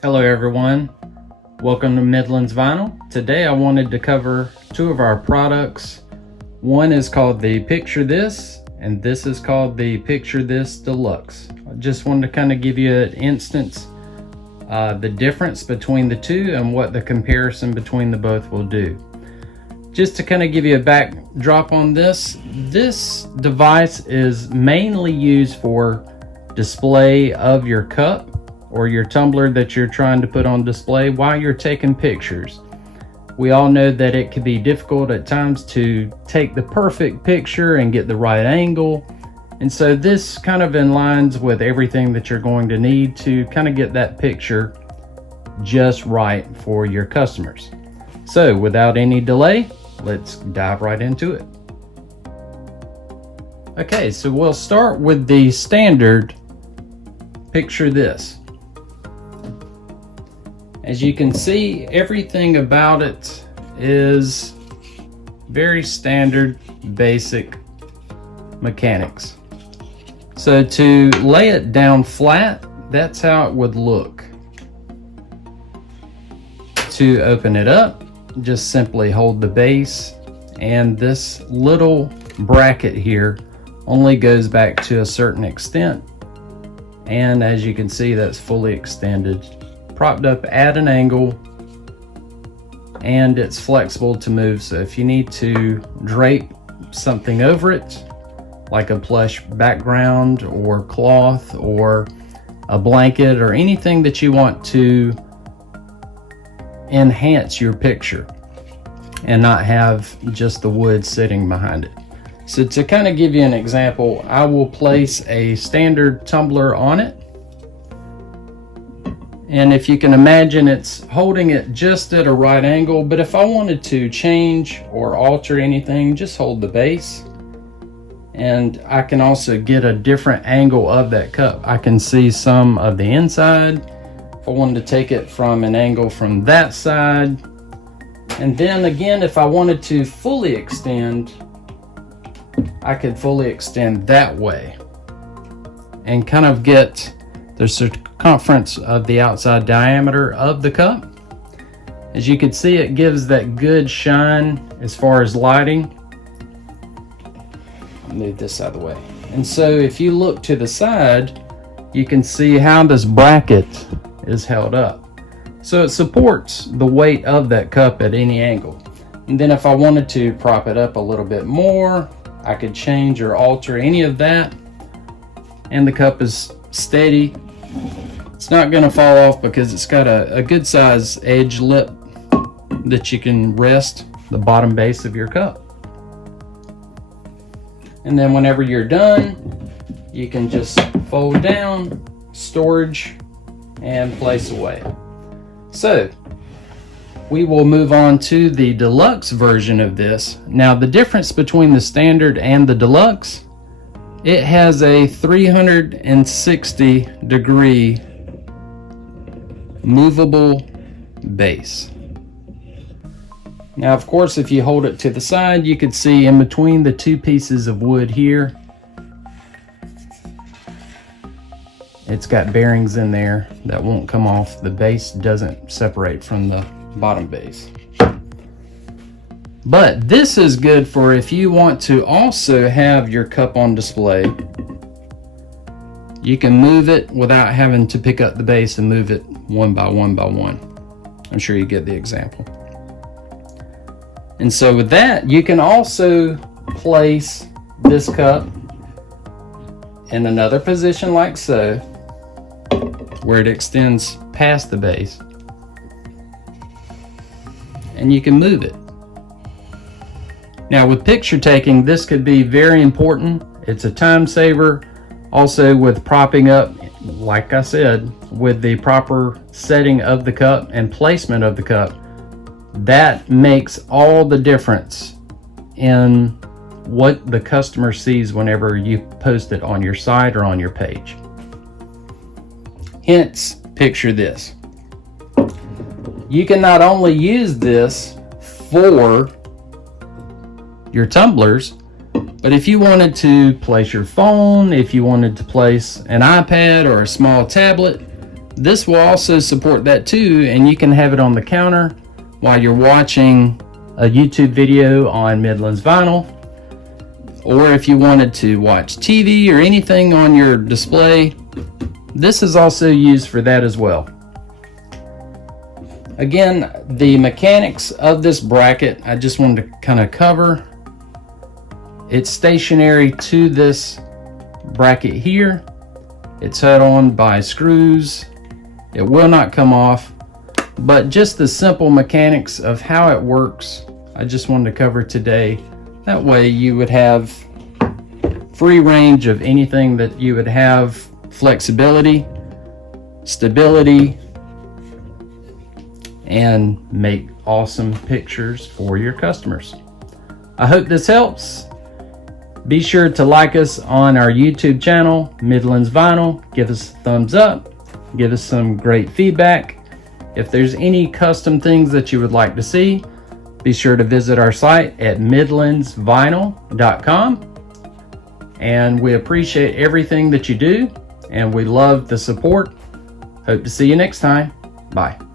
Hello everyone, welcome to Midlands Vinyl. Today I wanted to cover two of our products. One is called the Picture This, and this is called the Picture This Deluxe. I just wanted to kind of give you an instance, the difference between the two and what the comparison between the both will do. Just to kind of give you a backdrop on this device is mainly used for display of your cup or your tumbler that you're trying to put on display while you're taking pictures. We all know that it can be difficult at times to take the perfect picture and get the right angle. And so this kind of aligns with everything that you're going to need to kind of get that picture just right for your customers. So without any delay, let's dive right into it. Okay, so we'll start with the standard Picture This. As you can see, everything about it is very standard, basic mechanics. So to lay it down flat, that's how it would look. To open it up, just simply hold the base, and this little bracket here only goes back to a certain extent. And as you can see, that's fully extended, propped up at an angle, and it's flexible to move. So if you need to drape something over it, like a plush background or cloth or a blanket or anything that you want to enhance your picture and not have just the wood sitting behind it. So to kind of give you an example, I will place a standard tumbler on it. And if you can imagine, it's holding it just at a right angle, but if I wanted to change or alter anything, just hold the base. And I can also get a different angle of that cup. I can see some of the inside. If I wanted to take it from an angle from that side. And then again, if I wanted to fully extend, I could fully extend that way and kind of get the circumference of the outside diameter of the cup. As you can see, it gives that good shine as far as lighting. I'll move this out of the way. And so if you look to the side, you can see how this bracket is held up. So it supports the weight of that cup at any angle. And then if I wanted to prop it up a little bit more, I could change or alter any of that. And the cup is steady. It's not going to fall off because it's got a good size edge lip that you can rest the bottom base of your cup. And then whenever you're done, you can just fold down, storage, and place away. So we will move on to the deluxe version of this. Now the difference between the standard and the deluxe, it has a 360 degree movable base. Now of course, if you hold it to the side, you could see in between the two pieces of wood here, it's got bearings in there that won't come off. The base doesn't separate from the bottom base. But this is good for if you want to also have your cup on display. You can move it without having to pick up the base and move it one by one by one. I'm sure you get the example. And so with that, you can also place this cup in another position like so, where it extends past the base. And you can move it. Now with picture taking, this could be very important. It's a time saver. Also with propping up, like I said, with the proper setting of the cup and placement of the cup, that makes all the difference in what the customer sees whenever you post it on your site or on your page. Hence, Picture This. You can not only use this for your tumblers, but if you wanted to place your phone, if you wanted to place an iPad or a small tablet, This will also support that too, and you can have it on the counter while you're watching a YouTube video on Midlands vinyl, or if you wanted to watch TV or anything on your display, this is also used for that as well. Again, the mechanics of this bracket, I just wanted to kind of cover. It's stationary to this bracket here. It's held on by screws. It will not come off, but just the simple mechanics of how it works, I just wanted to cover today. That way you would have free range of anything that you would have, flexibility, stability, and make awesome pictures for your customers. I hope this helps. Be sure to like us on our YouTube channel, Midlands Vinyl. Give us a thumbs up. Give us some great feedback. If there's any custom things that you would like to see, be sure to visit our site at midlandsvinyl.com. And we appreciate everything that you do, and we love the support. Hope to see you next time. Bye.